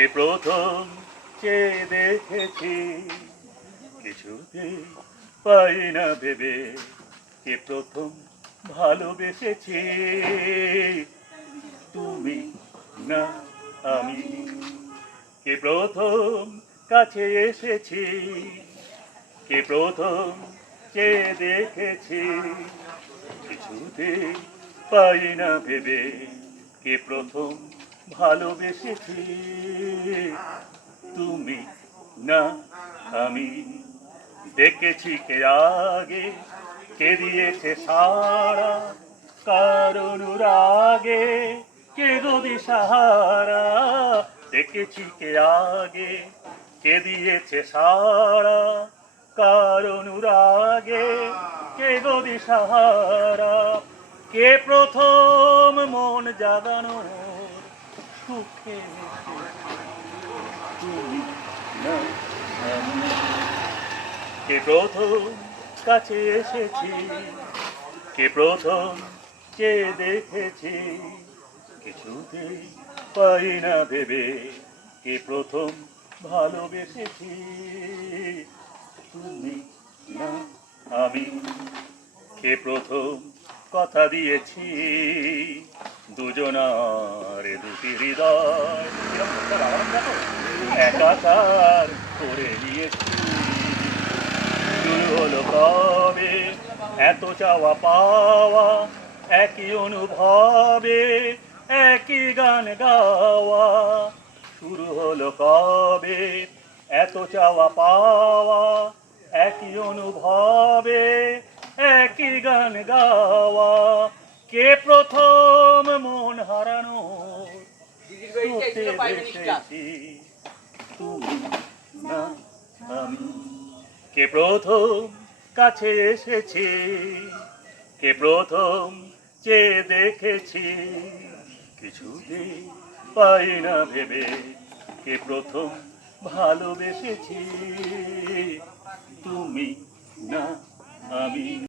কে প্রথম চেয়ে দেখেছি, কিছুতে পাই না ভেবে, কে প্রথম ভালোবেসেছি, তুমি না আমি। কে প্রথম কাছে এসেছি, কে প্রথম চেয়ে দেখেছি, কিছুতে পাই না ভেবে, কে প্রথম ভালোবেসেছি, তুমি না আমি। দেখেছি কে আগে, কে দিয়েছে সারা, কার অনুরাগে কে গো দিশাহারা। দেখেছি কে আগে, কে দিয়েছে সারা, কার অনুরাগে কে গো দিশাহারা। কে প্রথম মন জাগানোর সুখে, তুমি না আমি। কে প্রথম কাছে এসেছি, কে প্রথম চেয়ে দেখেছি, কিছুতে পাই না ভেবে, কে প্রথম ভালোবেসেছি, তুমি না আমি। কে প্রথম কথা দিয়েছি, দুজনার দুটি হৃদয় একাকার করে নিয়েছি। শুরু হলো কবে এত চাওয়া পাওয়া, একই অনুভবে একই গান গাওয়া। শুরু হলো কবে এত চাওয়া পাওয়া, একই অনুভবে একই গান গাওয়া। কে প্রথম মন হারানো বেসেছি, তুমি না আমি। কে প্রথম কাছে এসেছি, কে প্রথম চেয়ে দেখেছি, কিছুতে পাই না ভেবে, কে প্রথম ভালোবেসেছি, তুমি না আমি।